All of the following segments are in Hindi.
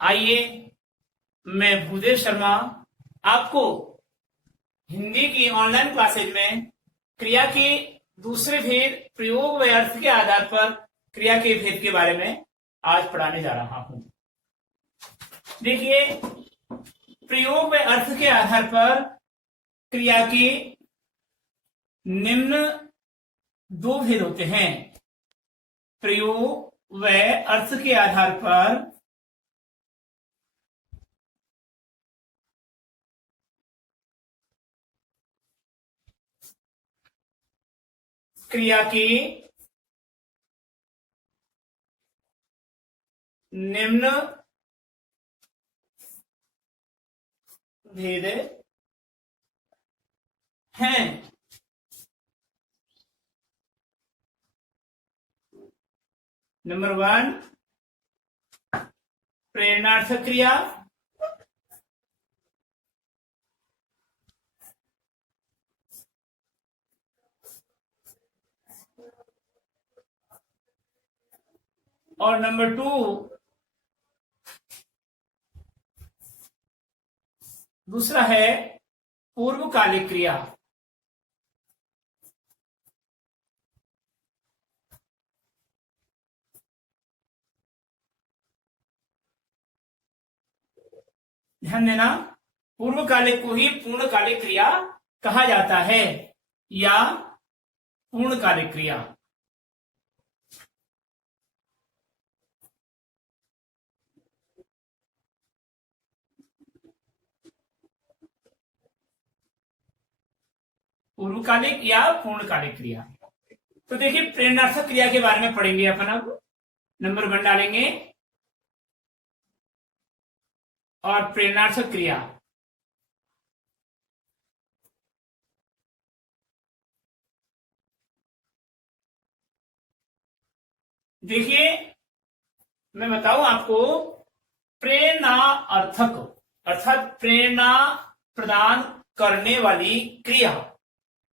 आइए, मैं भूदेव शर्मा आपको हिंदी की ऑनलाइन क्लासेज में क्रिया के दूसरे भेद प्रयोग व अर्थ के आधार पर क्रिया के भेद के बारे में आज पढ़ाने जा रहा हूं। देखिए, प्रयोग व अर्थ के आधार पर क्रिया के निम्न दो भेद होते हैं। प्रयोग व अर्थ के आधार पर क्रिया के निम्न भेद हैं। नंबर 1, प्रेरणार्थक क्रिया। और नंबर 2, दूसरा है पूर्वकालिक क्रिया। ध्यान देना, पूर्वकालिक को ही पूर्णकालिक क्रिया कहा जाता है या पूर्णकालिक क्रिया। पूर्वकालिक या पूर्णकालिक क्रिया। तो देखिए, प्रेरणार्थक क्रिया के बारे में पढ़ेंगे अपन। अब नंबर 1 डालेंगे और प्रेरणार्थक क्रिया। देखिए, मैं बताऊं आपको, प्रेरणा अर्थक अर्थात प्रेरणा प्रदान करने वाली क्रिया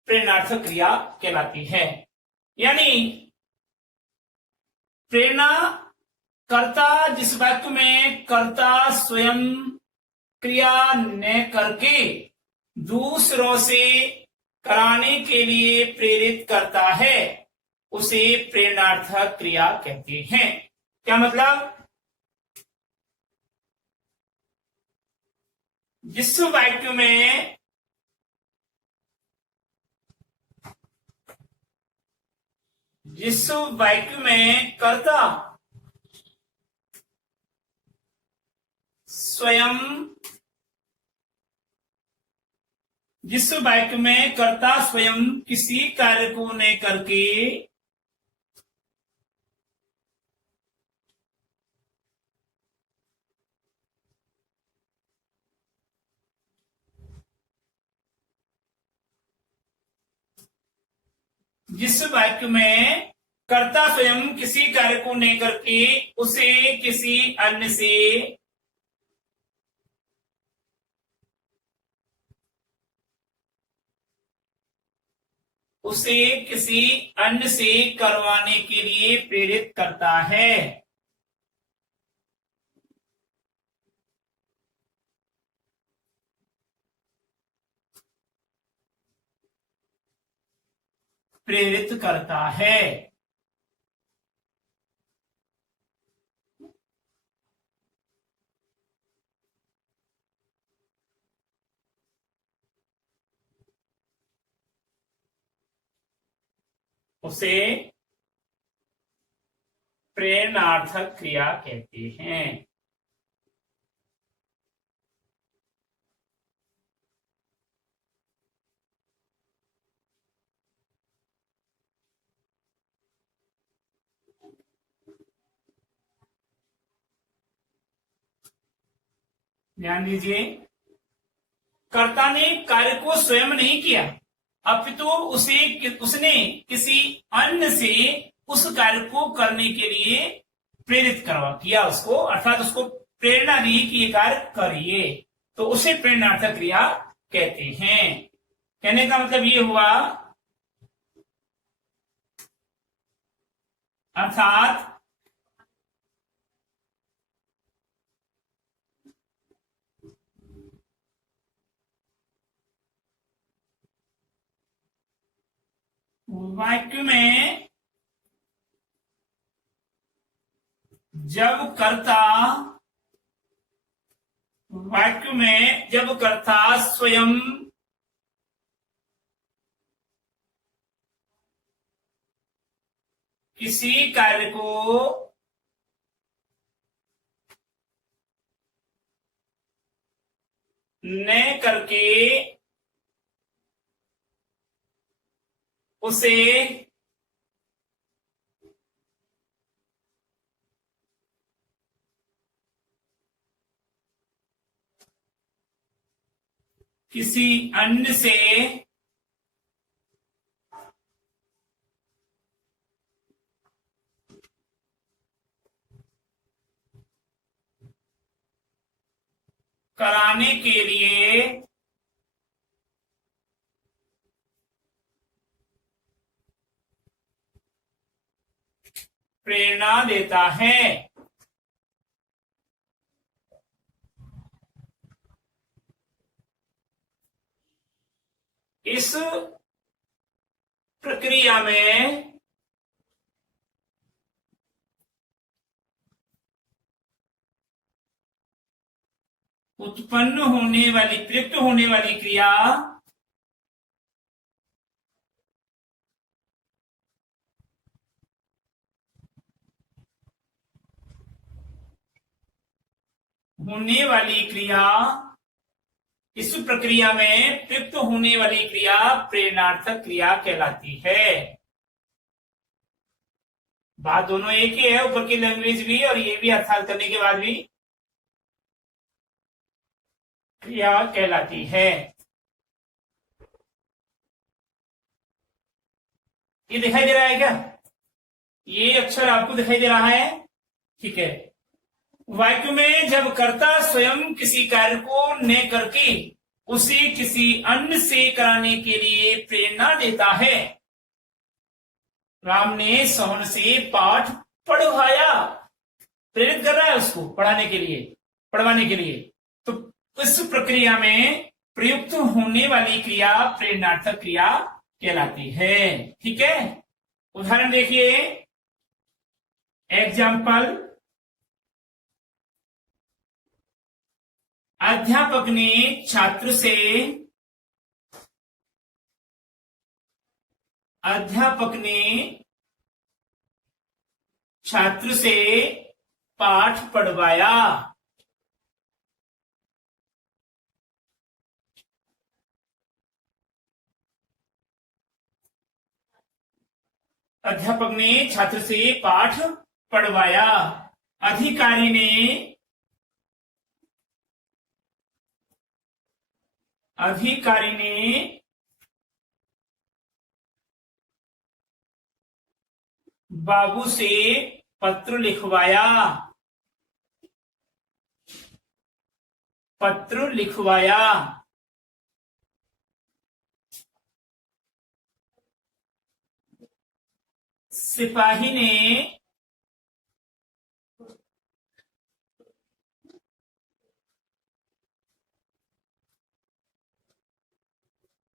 प्रेरणार्थक क्रिया कहलाती है। यानी प्रेरणा कर्ता जिस वाक्य में कर्ता स्वयं क्रिया न करके दूसरों से कराने के लिए प्रेरित करता है, उसे प्रेरणार्थक क्रिया कहते हैं। क्या मतलब? जिस वाक्य में कर्ता स्वयं किसी कार्य को न करके उसे किसी अन्य से करवाने के लिए प्रेरित करता है। प्रेरित करता है। उसे प्रेरणार्थक क्रिया कहते हैं। ध्यान दीजिए, कर्ता ने कार्य को स्वयं नहीं किया, अपितु उसने किसी अन्य से उस कार्य को करने के लिए प्रेरित किया उसको, अर्थात उसको प्रेरणा दी कि ये कार्य करिए, तो उसे प्रेरणार्थक क्रिया कहते हैं। कहने का मतलब ये हुआ, अर्थात वाक्य में जब कर्ता स्वयं किसी कार्य को न करके उसे किसी अन्य से कराने के लिए प्रेरणा देता है। इस प्रक्रिया में उत्पन्न होने वाली प्रयुक्त होने वाली क्रिया होने वाली क्रिया इस प्रक्रिया में प्रयुक्त होने वाली क्रिया प्रेरणार्थक क्रिया कहलाती है। बात दोनों एक ही है, ऊपर की लैंग्वेज भी और ये भी अर्थात करने के बाद भी क्रिया कहलाती है। ये दिखाई दे रहा है क्या? ये अक्षर आपको दिखाई दे रहा है? ठीक है। वाक्य में जब कर्ता स्वयं किसी कार्य को न करके उसे किसी अन्य से कराने के लिए प्रेरणा देता है। राम ने सोहन से पाठ पढ़वाया, प्रेरित कर रहा है उसको पढ़ाने के लिए, पढ़वाने के लिए। तो इस प्रक्रिया में प्रयुक्त होने वाली क्रिया प्रेरणार्थक क्रिया कहलाती है। ठीक है, उदाहरण देखिए। एग्जाम्पल, अध्यापक ने छात्र से पाठ पढ़वाया। अध्यापक ने छात्र से पाठ पढ़वाया। अधिकारी ने बाबू से पत्र लिखवाया। सिपाही ने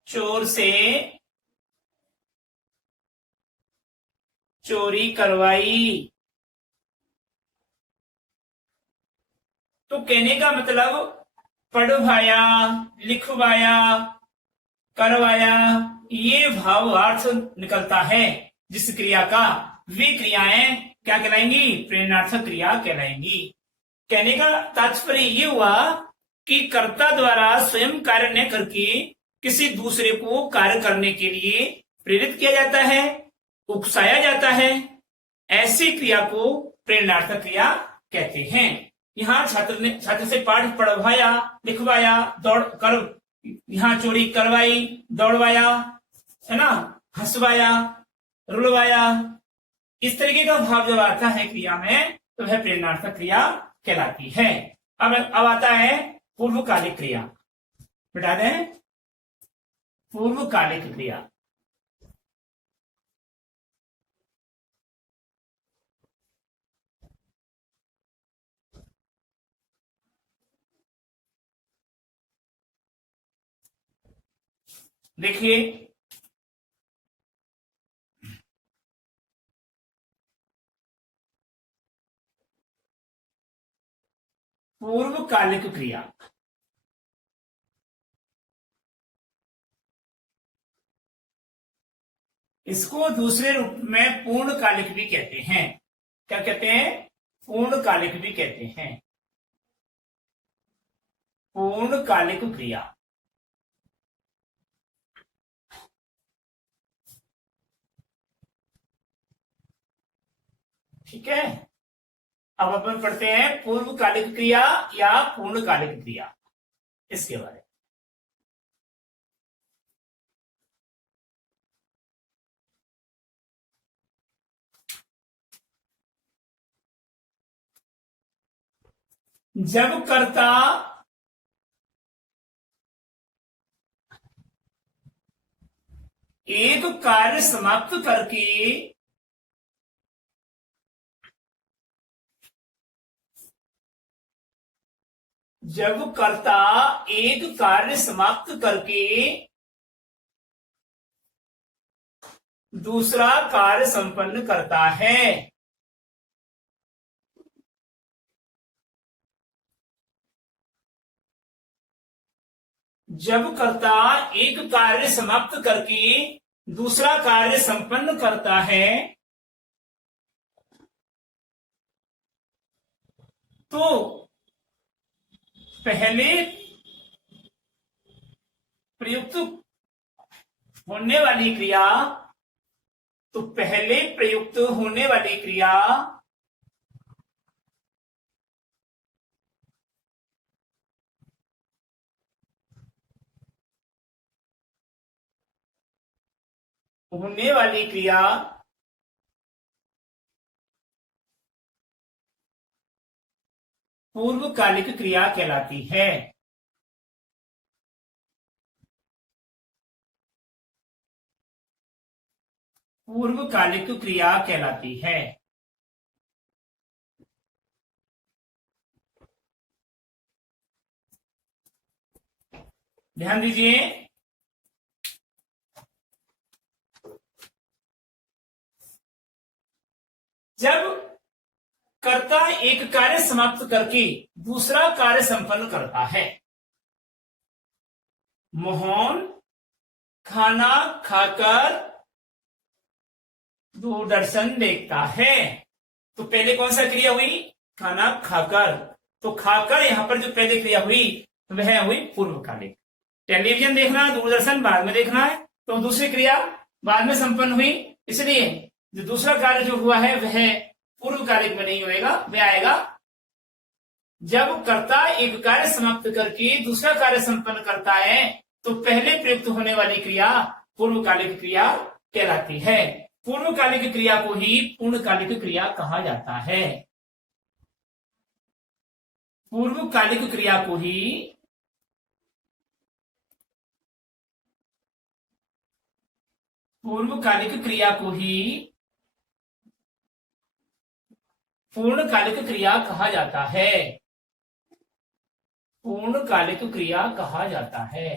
चोर से चोरी करवाई। तो कहने का मतलब पढ़वाया, लिखवाया, करवाया, ये भावार्थ निकलता है जिस क्रिया का, वे क्रियाएं क्या कहलाएंगी? प्रेरणार्थक क्रिया कहलाएंगी। कहने का तात्पर्य ये हुआ कि कर्ता द्वारा स्वयं कार्य न करके किसी दूसरे को कार्य करने के लिए प्रेरित किया जाता है, उकसाया जाता है। ऐसी क्रिया को प्रेरणार्थक क्रिया कहते हैं। यहाँ छात्र से पाठ पढ़वाया, लिखवाया, यहाँ चोरी करवाई, दौड़वाया, है ना, हंसवाया, रुलवाया, इस तरीके का भाव जब आता है क्रिया में तो वह प्रेरणार्थक क्रिया कहलाती है। अब आता है पूर्वकालिक क्रिया। बता दें, पूर्वकालिक क्रिया। देखिए, पूर्वकालिक क्रिया। इसको दूसरे रूप में पूर्णकालिक भी कहते हैं। क्या कहते हैं? पूर्णकालिक भी कहते हैं। पूर्णकालिक क्रिया। ठीक है, अब अपन पढ़ते हैं पूर्वकालिक क्रिया या पूर्णकालिक क्रिया, इसके बारे में। जब कर्ता एक कार्य समाप्त करके जब कर्ता एक कार्य समाप्त करके दूसरा कार्य संपन्न करता है, जब कर्ता एक कार्य समाप्त करके दूसरा कार्य संपन्न करता है, तो पहले प्रयुक्त होने वाली क्रिया तो पहले प्रयुक्त होने वाली क्रिया होने वाली क्रिया पूर्वकालिक क्रिया कहलाती है। पूर्वकालिक क्रिया कहलाती है। ध्यान दीजिए, जब कर्ता एक कार्य समाप्त करके दूसरा कार्य संपन्न करता है, मोहन खाना खाकर दूरदर्शन देखता है, तो पहले कौन सा क्रिया हुई? खाना खाकर। तो खाकर यहां पर जो पहले क्रिया हुई वह हुई पूर्वकालिक। टेलीविजन देखना, दूरदर्शन बाद में देखना है, तो दूसरी क्रिया बाद में संपन्न हुई, इसलिए जो दूसरा कार्य जो हुआ है वह पूर्वकालिक में नहीं होएगा, वह आएगा जब कर्ता एक कार्य समाप्त करके दूसरा कार्य संपन्न करता है, तो पहले प्रयुक्त होने वाली क्रिया पूर्वकालिक क्रिया कहलाती है। पूर्वकालिक क्रिया को ही पूर्णकालिक क्रिया कहा जाता है। पूर्वकालिक क्रिया को ही पूर्णकालिक क्रिया कहा जाता है। पूर्णकालिक क्रिया कहा जाता है।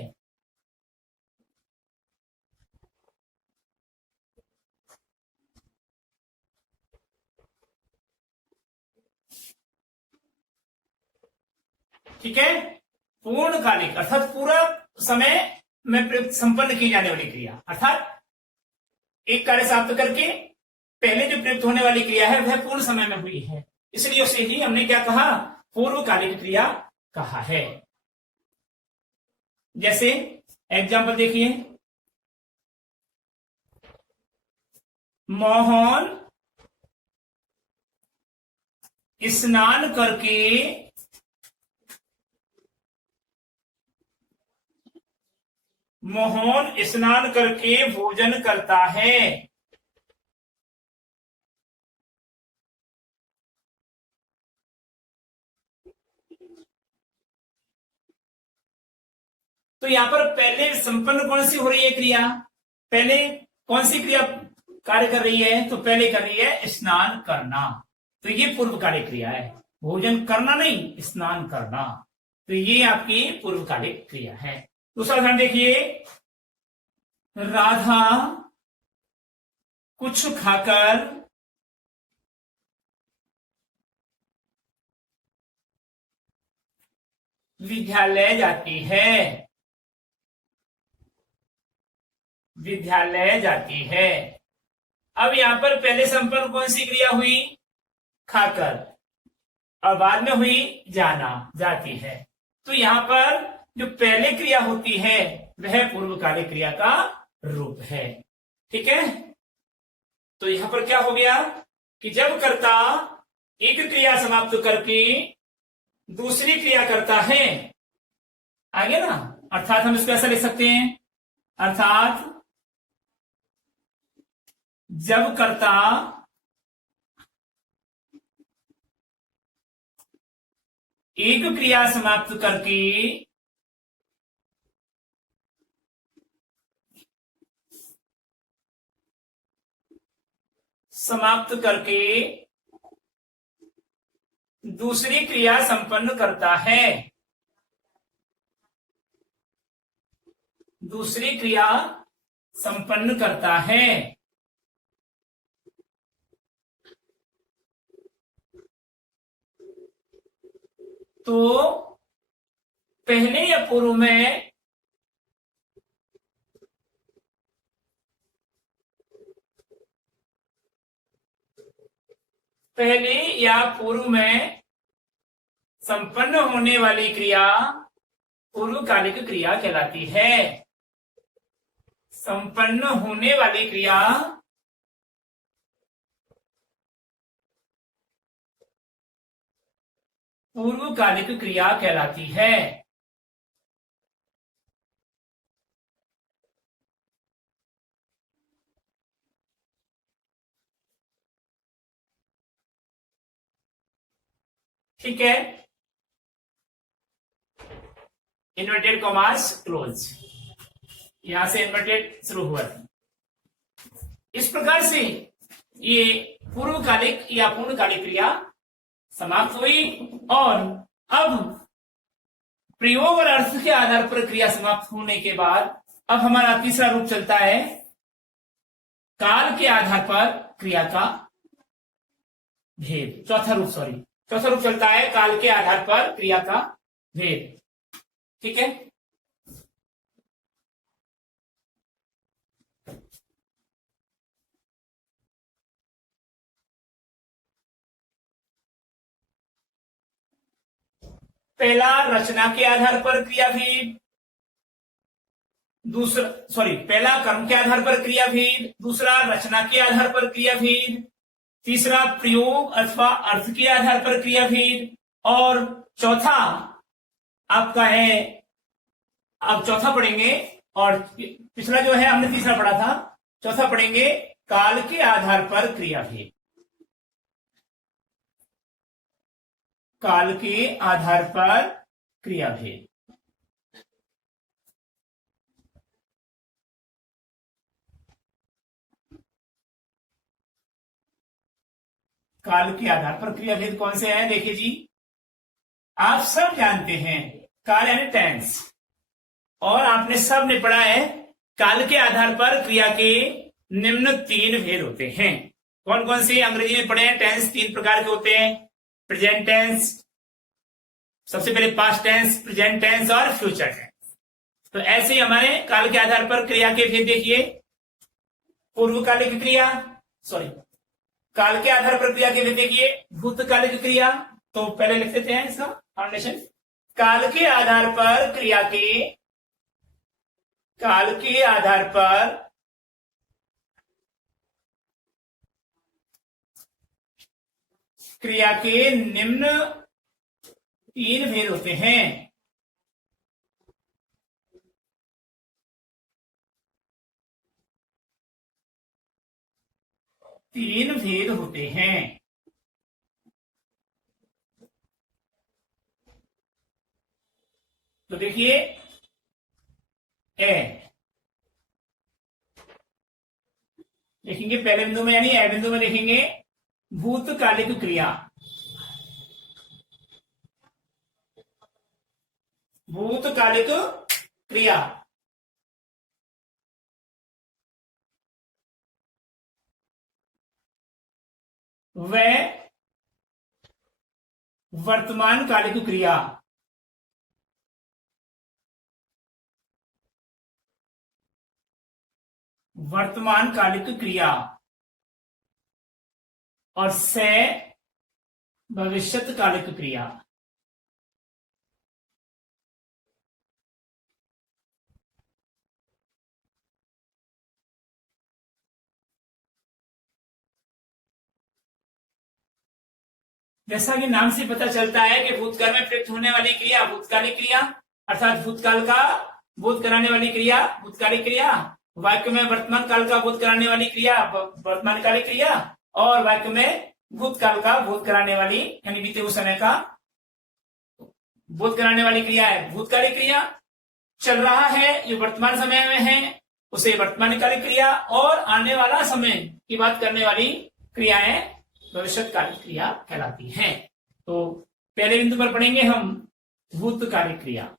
ठीक है, पूर्णकालिक अर्थात पूरा समय में संपन्न की जाने वाली क्रिया, अर्थात एक कार्य समाप्त करके पहले जो प्रयुक्त होने वाली क्रिया है वह पूर्ण समय में हुई है, इसलिए उसे ही हमने क्या कहा? पूर्वकालिक क्रिया कहा है। जैसे एग्जाम्पल देखिए, मोहन स्नान करके भोजन करता है। तो यहां पर पहले संपन्न कौन सी हो रही है क्रिया? पहले कौन सी क्रिया कार्य कर रही है? तो पहले कर रही है स्नान करना, तो ये पूर्वकालिक क्रिया है। भोजन करना नहीं, स्नान करना, तो ये आपकी पूर्वकालिक क्रिया है। दूसरा उदाहरण देखिए, राधा कुछ खाकर विद्यालय जाती है, विद्यालय जाती है। अब यहां पर पहले संपन्न कौन सी क्रिया हुई? खाकर, और बाद में हुई जाना, जाती है। तो यहां पर जो पहले क्रिया होती है वह पूर्वकालिक क्रिया का रूप है। ठीक है, तो यहां पर क्या हो गया कि जब कर्ता एक क्रिया समाप्त करके दूसरी क्रिया करता है, आगे ना, अर्थात हम इसको ऐसा लिख सकते हैं, अर्थात जब कर्ता एक क्रिया समाप्त करके दूसरी क्रिया संपन्न करता है, दूसरी क्रिया संपन्न करता है, तो पहले या पूर्व में संपन्न होने वाली क्रिया पूर्वकालिक क्रिया कहलाती है। संपन्न होने वाली क्रिया पूर्वकालिक क्रिया कहलाती है। ठीक है, इन्वर्टेड कॉमास क्लोज, यहां से इन्वर्टेड शुरू हुआ था। इस प्रकार से ये पूर्वकालिक या पूर्णकालिक क्रिया समाप्त हुई, और अब प्रयोग और अर्थ के आधार पर क्रिया समाप्त होने के बाद अब हमारा तीसरा रूप चलता है काल के आधार पर क्रिया का भेद। चौथा रूप चलता है काल के आधार पर क्रिया का भेद। ठीक है, पहला रचना के आधार पर क्रियाभेद, पहला कर्म के आधार पर क्रियाभेद, दूसरा रचना के आधार पर क्रियाभेद, तीसरा प्रयोग अथवा अर्थ के आधार पर क्रियाभेद, और चौथा आपका है, अब चौथा पढ़ेंगे, और पिछला जो है हमने तीसरा पढ़ा था, चौथा पढ़ेंगे काल के आधार पर क्रियाभेद। काल के आधार पर क्रियाभेद। काल के आधार पर क्रियाभेद कौन से हैं? देखिए जी, आप सब जानते हैं काल यानी टेंस, और आपने सब ने पढ़ा है काल के आधार पर क्रिया के निम्न तीन भेद होते हैं। कौन कौन से अंग्रेजी में पढ़े हैं? टेंस तीन प्रकार के होते हैं, प्रेजेंट टेंस, सबसे पहले पास्ट टेंस, प्रेजेंट टेंस और फ्यूचर टेंस। तो ऐसे ही हमारे काल के आधार पर क्रिया के भेद देखिए, पूर्वकालिक क्रिया, काल के आधार पर क्रिया के भेद देखिए, भूतकालिक क्रिया। तो पहले लिख देते हैं इसका फाउंडेशन। काल के आधार पर क्रिया के निम्न तीन भेद होते हैं। तीन भेद होते हैं। तो देखिए, देखेंगे पहले बिंदु में यानी ए बिंदु में देखेंगे भूतकालिक क्रिया। भूतकालिक क्रिया वह वर्तमान कालिक क्रिया, वर्तमान कालिक क्रिया और से भविष्यत कालिक क्रिया। जैसा कि नाम से पता चलता है कि भूतकाल में प्रयुक्त होने वाली क्रिया भूतकालिक क्रिया, अर्थात भूतकाल का बोध कराने वाली क्रिया भूतकालिक क्रिया, वाक्य में वर्तमान काल का बोध कराने वाली क्रिया वर्तमान कालिक क्रिया, और वाक्य में भूतकाल का बोध कराने वाली यानी बीते हुए समय का बोध कराने वाली क्रिया है भूतकालिक क्रिया। चल रहा है, ये वर्तमान समय में है, उसे वर्तमान कालिक क्रिया, और आने वाला समय की बात करने वाली क्रियाएं भविष्यकालिक क्रिया कहलाती हैं। तो पहले बिंदु पर पढ़ेंगे हम भूतकालिक क्रिया।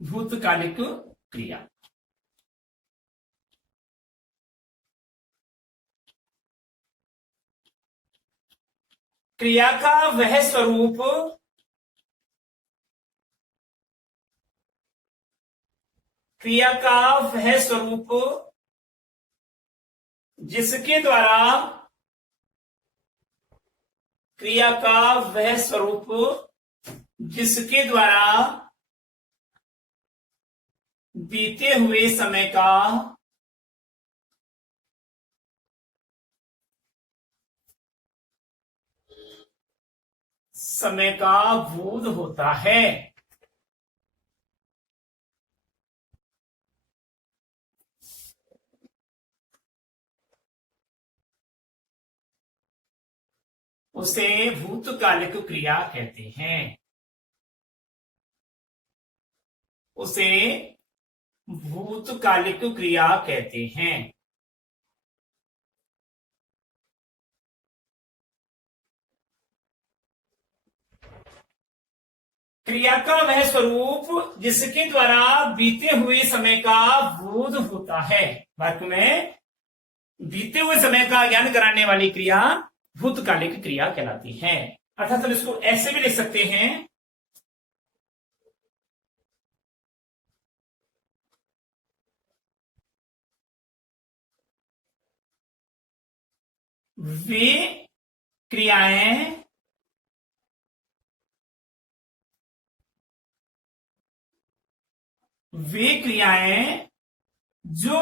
भूतकालिक क्रिया क्रिया का वह स्वरूप क्रिया का वह स्वरूप जिसके द्वारा क्रिया का वह स्वरूप जिसके द्वारा बीते हुए समय का बोध होता है। उसे भूतकालिक क्रिया कहते हैं। उसे भूतकालिक क्रिया कहते हैं। क्रिया का वह स्वरूप जिसके द्वारा बीते हुए समय का बोध होता है। वाक्य में बीते हुए समय का ज्ञान कराने वाली क्रिया भूतकालिक क्रिया कहलाती है। अर्थात हम इसको ऐसे भी लिख सकते हैं, वे क्रियाएं जो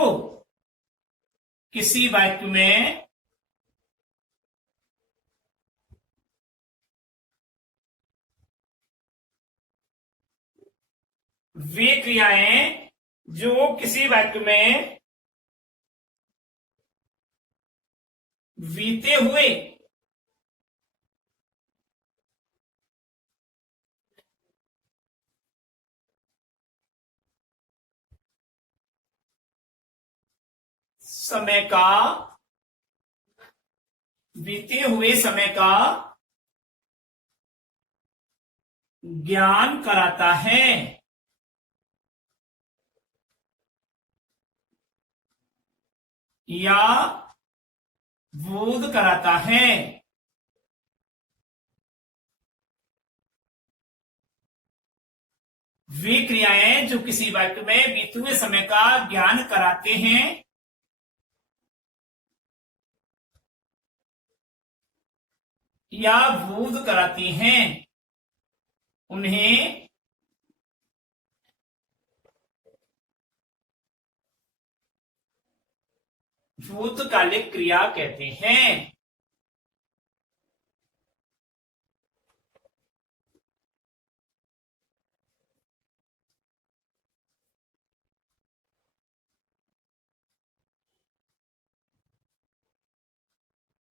किसी वाक्य में बीते हुए समय का ज्ञान कराता है या बोध कराता है। वे क्रियाएं जो किसी वाक्य में बीते हुए समय का ज्ञान कराते हैं या बोध कराती हैं, उन्हें भूतकालिक क्रिया कहते हैं।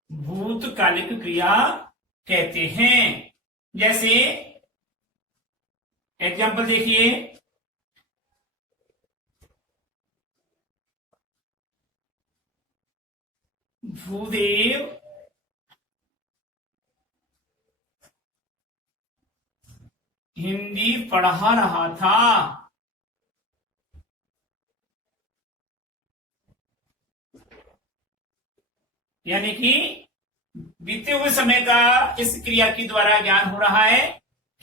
भूतकालिक क्रिया कहते हैं। जैसे एग्जाम्पल देखिए, भूदेव हिंदी पढ़ा रहा था। यानी कि बीते हुए समय का इस क्रिया के द्वारा ज्ञान हो रहा है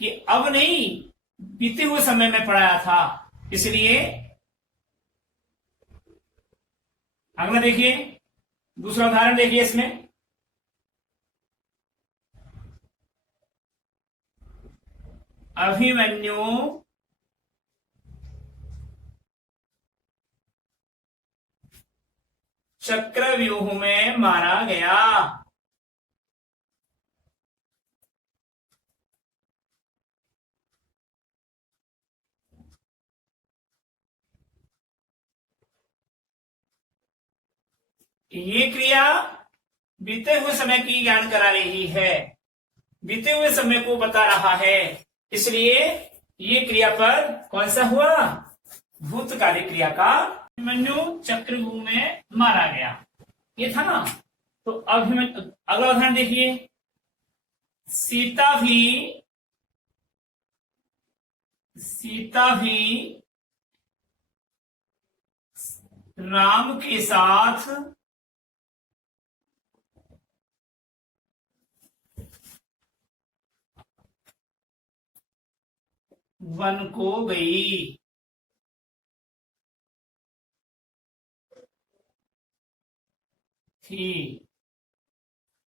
कि अब नहीं, बीते हुए समय में पढ़ाया था। इसलिए अगला देखिए, दूसरा उदाहरण देखिए इसमें। अभिमन्यु चक्रव्यूह में मारा गया। ये क्रिया बीते हुए समय की ज्ञान करा रही है, बीते हुए समय को बता रहा है, इसलिए ये क्रिया पर कौन सा हुआ, भूतकालिक क्रिया का। अभिमन्यु चक्रव्यूह में मारा गया, ये था ना। तो अगला उदाहरण देखिए, सीता भी राम के साथ वन को गई। थी।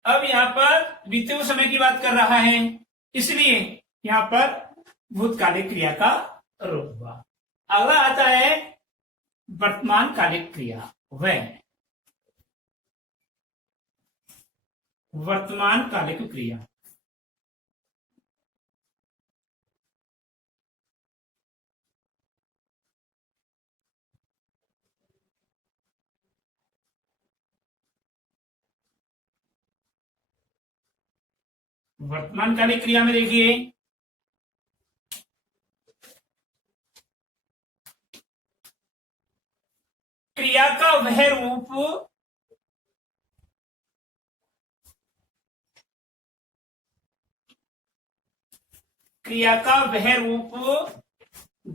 अब यहां पर बीते हुए समय की बात कर रहा है, इसलिए यहां पर भूतकालिक क्रिया का रूप हुआ। अगला आता है वर्तमान कालिक क्रिया। वह वर्तमान कालिक क्रिया, वर्तमान कालिक क्रिया में देखिए, क्रिया का वह रूप क्रिया का वह रूप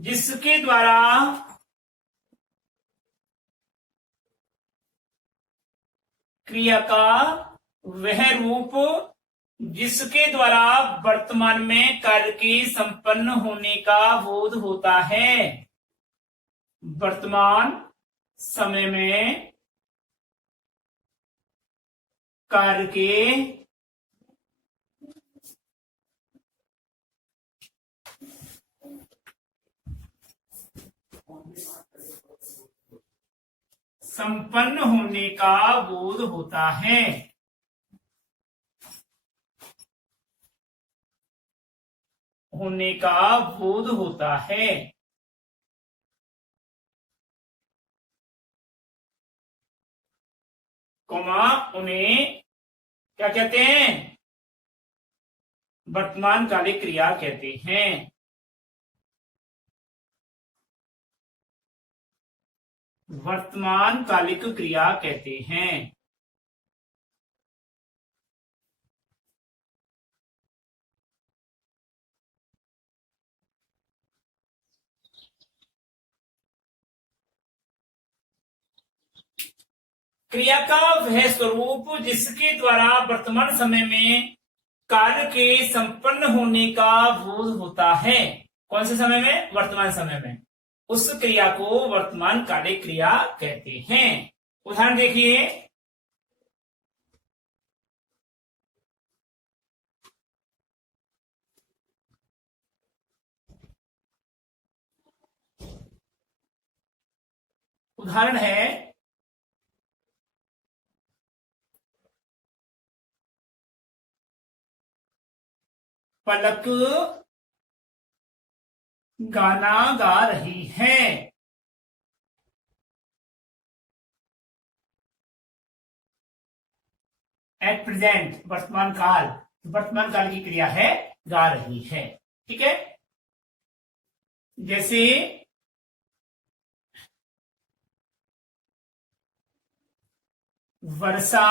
जिसके द्वारा क्रिया का वह रूप जिसके द्वारा वर्तमान में कार्य के संपन्न होने का बोध होता है। वर्तमान समय में कार्य के संपन्न होने का बोध होता है। होने का बोध होता है। कौमा उन्हें क्या कहते हैं, वर्तमान कालिक क्रिया कहते हैं। वर्तमान कालिक क्रिया कहते हैं। क्रिया का वह स्वरूप जिसके द्वारा वर्तमान समय में कार्य के संपन्न होने का बोध होता है। कौन से समय में, वर्तमान समय में। उस क्रिया को वर्तमान कालिक क्रिया कहते हैं। उदाहरण देखिए, उदाहरण है पलक गाना गा रही है। एट प्रेजेंट, वर्तमान काल, वर्तमान काल की क्रिया है गा रही है। ठीक है, जैसे वर्षा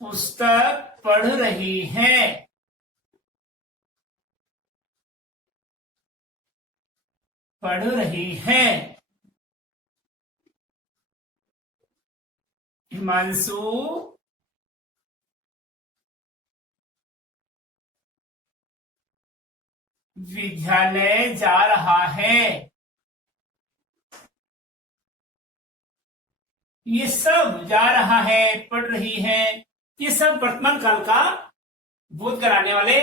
पुस्तक पढ़ रही है। पढ़ रही है। हिमांशु विद्यालय जा रहा है। ये सब जा रहा है, पढ़ रही है, ये सब वर्तमान काल का बोध कराने वाले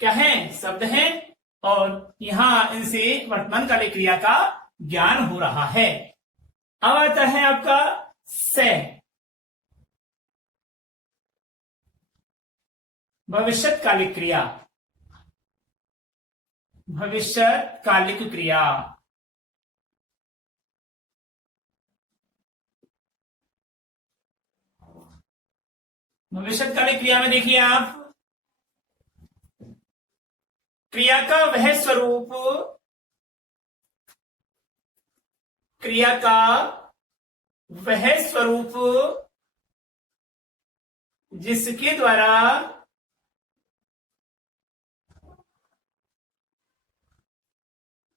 क्या हैं? शब्द हैं। और यहां इनसे वर्तमान काल की क्रिया का ज्ञान हो रहा है। अब आता है आपका से, भविष्यकालिक क्रिया। भविष्यकालिक क्रिया भविष्यकालिक क्रिया में देखिए आप, क्रिया का वह स्वरूप, क्रिया का वह स्वरूप जिसके द्वारा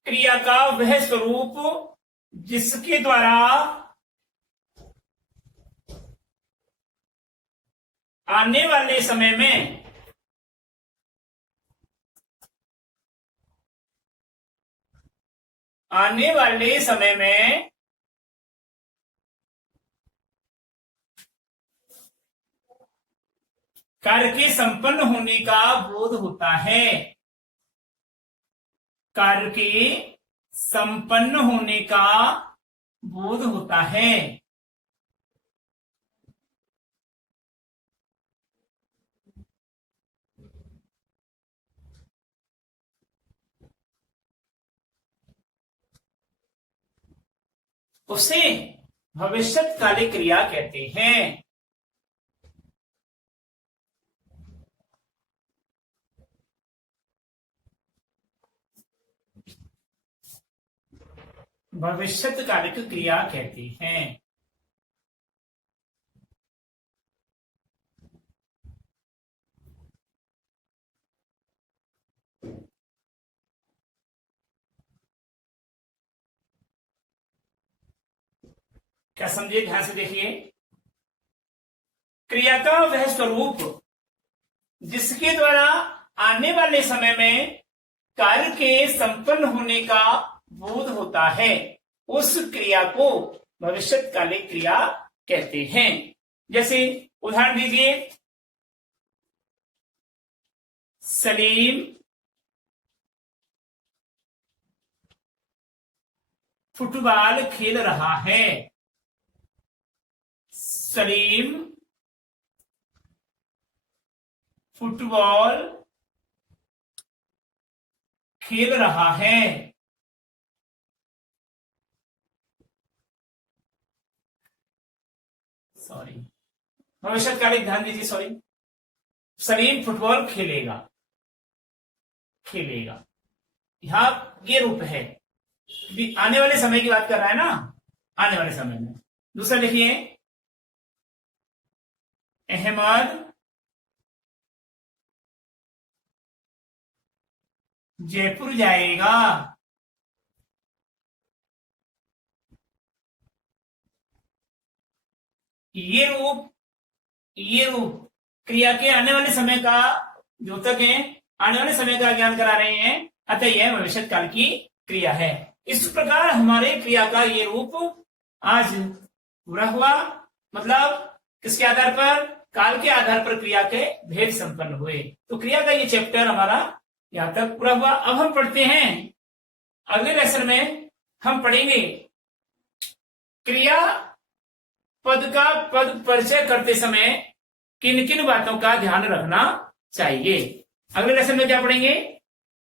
क्रिया का वह स्वरूप जिसके द्वारा आने वाले समय में कार्य के संपन्न होने का बोध होता है। कार्य के संपन्न होने का बोध होता है। उसे भविष्यकालिक क्रिया कहते हैं। भविष्यकालिक क्रिया कहते हैं। क्या समझे? ध्यान से देखिए, क्रिया का वह स्वरूप जिसके द्वारा आने वाले समय में कार्य के संपन्न होने का बोध होता है, उस क्रिया को भविष्यकालिक क्रिया कहते हैं। जैसे उदाहरण दीजिए, सलीम फुटबॉल खेल रहा है। सलीम फुटबॉल खेल रहा है। सॉरी, भविष्यकालिक, ध्यान दीजिए, सॉरी, सलीम फुटबॉल खेलेगा। यहां ये रूप है, आने वाले समय की बात कर रहा है ना, आने वाले समय में। दूसरा लिखिए, अहमद जयपुर जाएगा। ये रूप क्रिया के आने वाले समय का द्योतक है, आने वाले समय का ज्ञान करा रहे हैं, अतः यह भविष्य काल की क्रिया है। इस प्रकार हमारे क्रिया का ये रूप आज पूरा हुआ। मतलब किसके आधार पर? काल के आधार पर क्रिया के भेद संपन्न हुए। तो क्रिया का ये चैप्टर हमारा यहां तक पूरा हुआ। अब हम पढ़ते हैं अगले लेसन में, हम पढ़ेंगे क्रिया पद का पद परिचय करते समय किन किन बातों का ध्यान रखना चाहिए। अगले लेसन में क्या पढ़ेंगे?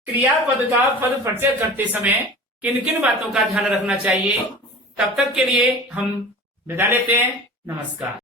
क्रिया पद का पद परिचय करते समय किन किन बातों का ध्यान रखना चाहिए। तब तक के लिए हम विदा लेते हैं। नमस्कार।